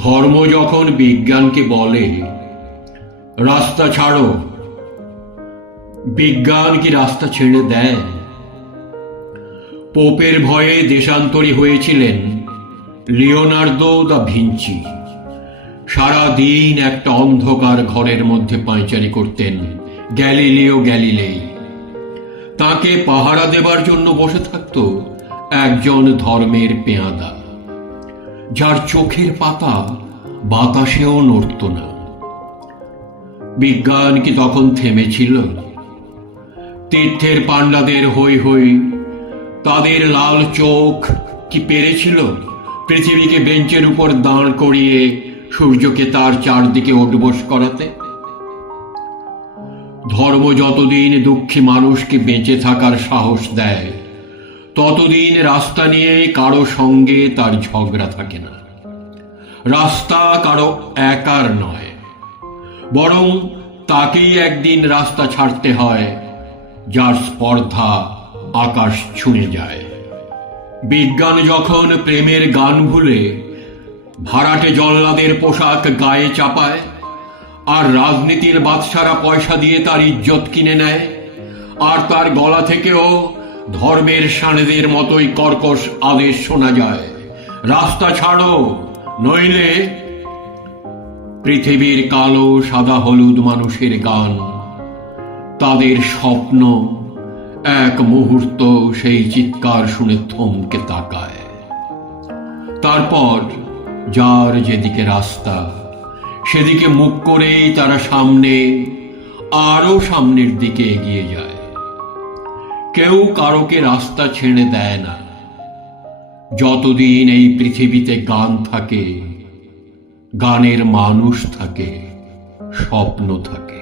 ধর্ম যখন বিজ্ঞানকে বলে রাস্তা ছাড়ো, বিজ্ঞান কি রাস্তা ছেড়ে দেয়? পোপের ভয়ে দেশান্তরী হয়েছিলেন লিওনার্দো দা ভিঞ্চি। সারা দিন একটা অন্ধকার ঘরের মধ্যে পায়চারি করতেন গ্যালিলিও গ্যালিলেই। তাকে পাহারা দেবার জন্য বসে থাকত একজন ধর্মের পেয়াদা, যার চোখের পাতা বাতাসেও নড়ত না। বিজ্ঞান কি তখন থেমেছিল? তীর্থের পাণ্ডাদের হই হই, তাদের লাল চোখ কি পেরেছিল পৃথিবীকে বেঞ্চের উপর দাঁড় করিয়ে সূর্যকে তার চারদিকে ওঠবোস করাতে? ধর্ম যতদিন দুঃখী মানুষকে বেঁচে থাকার সাহস দেয়, ততদিন রাস্তা নিয়ে কারো সঙ্গে তার ঝগড়া থাকে না। রাস্তা কারো একার নয়, বরং তাকেই একদিন রাস্তা ছাড়তে হয় যার স্পর্ধা আকাশ ছুঁয়ে যায়। বিজ্ঞান যখন প্রেমের গান ভুলে ভাড়াটে জল্লাদের পোশাক গায়ে চাপায়, আর রাজনীতির বাদশারা পয়সা দিয়ে তার ইজ্জত কিনে নেয়, আর তার গলা থেকেও ধর্মের সানেদের মতোই কর্কশ আদেশ শোনা যায়, রাস্তা ছাড়ো, নইলে। পৃথিবীর কালো সাদা হলুদ মানুষের গান, তাদের স্বপ্ন এক মুহূর্ত সেই চিৎকার শুনে থমকে তাকায়। তারপর যার যেদিকে রাস্তা, সেদিকে মুখ করেই তারা সামনে, আরো সামনের দিকে এগিয়ে যায়। কেউ কারোকে রাস্তা ছেড়ে দেয় না। যতদিন এই পৃথিবীতে গান থাকে, গানের মানুষ থাকে, স্বপ্ন থাকে।